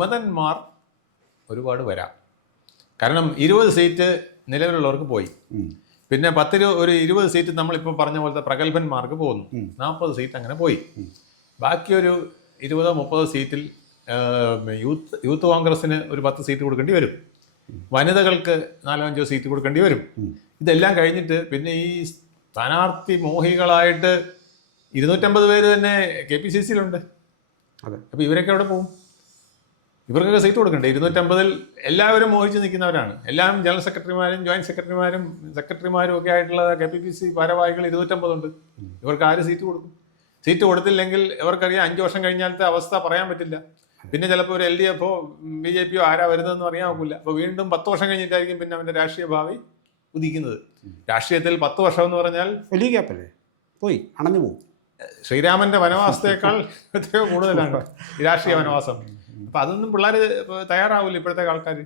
വിമതന്മാർ ഒരുപാട് വരാം. കാരണം 20 സീറ്റ് നിലവിലുള്ളവർക്ക് പോയി. പിന്നെ 20 സീറ്റ് നമ്മളിപ്പോൾ പറഞ്ഞ പോലത്തെ പ്രഗത്ഭന്മാർക്ക് പോകുന്നു. 40 സീറ്റ് അങ്ങനെ പോയി. ബാക്കി ഒരു 20-30 സീറ്റിൽ യൂത്ത് കോൺഗ്രസിന് ഒരു 10 സീറ്റ് കൊടുക്കേണ്ടി വരും. വനിതകൾക്ക് 4-5 സീറ്റ് കൊടുക്കേണ്ടി വരും. ഇതെല്ലാം കഴിഞ്ഞിട്ട് പിന്നെ ഈ സ്ഥാനാർത്ഥി മോഹികളായിട്ട് 250 പേര് തന്നെ KPCC-യിലുണ്ട്. അപ്പോൾ ഇവരൊക്കെ എവിടെ പോകും? ഇവർക്കൊക്കെ സീറ്റ് കൊടുക്കണ്ടേ? 250-ൽ എല്ലാവരും മോഹിച്ച് നിൽക്കുന്നവരാണ്. എല്ലാം ജനറൽ സെക്രട്ടറിമാരും ജോയിന്റ് സെക്രട്ടറിമാരും ഒക്കെ ആയിട്ടുള്ള KPCC ഭാരവാഹികൾ 250 ഉണ്ട്. ഇവർക്ക് ആര് സീറ്റ് കൊടുക്കും? സീറ്റ് കൊടുത്തില്ലെങ്കിൽ ഇവർക്കറിയാം 5 വർഷം കഴിഞ്ഞാലത്തെ അവസ്ഥ പറയാൻ പറ്റില്ല. പിന്നെ ചിലപ്പോൾ ഒരു LDF-ഓ BJP-യോ ആരാ വരുന്നതെന്ന് അറിയാൻ നോക്കില്ല. അപ്പോൾ വീണ്ടും 10 വർഷം കഴിഞ്ഞിട്ടായിരിക്കും പിന്നെ അവൻ്റെ രാഷ്ട്രീയ ഭാവി ഉദിക്കുന്നത്. രാഷ്ട്രീയത്തിൽ 10 വർഷം എന്ന് പറഞ്ഞാൽ വലിയ ഗ്യാപ്പല്ലേ, പോയി അണഞ്ഞു പോകും. ശ്രീരാമന്റെ വനവാസത്തേക്കാൾ എത്രയോ കൂടുതലാണ് ഈ രാഷ്ട്രീയ വനവാസം. അപ്പം അതൊന്നും പിള്ളേർ തയ്യാറാവില്ല ഇപ്പോഴത്തെ ആൾക്കാർ.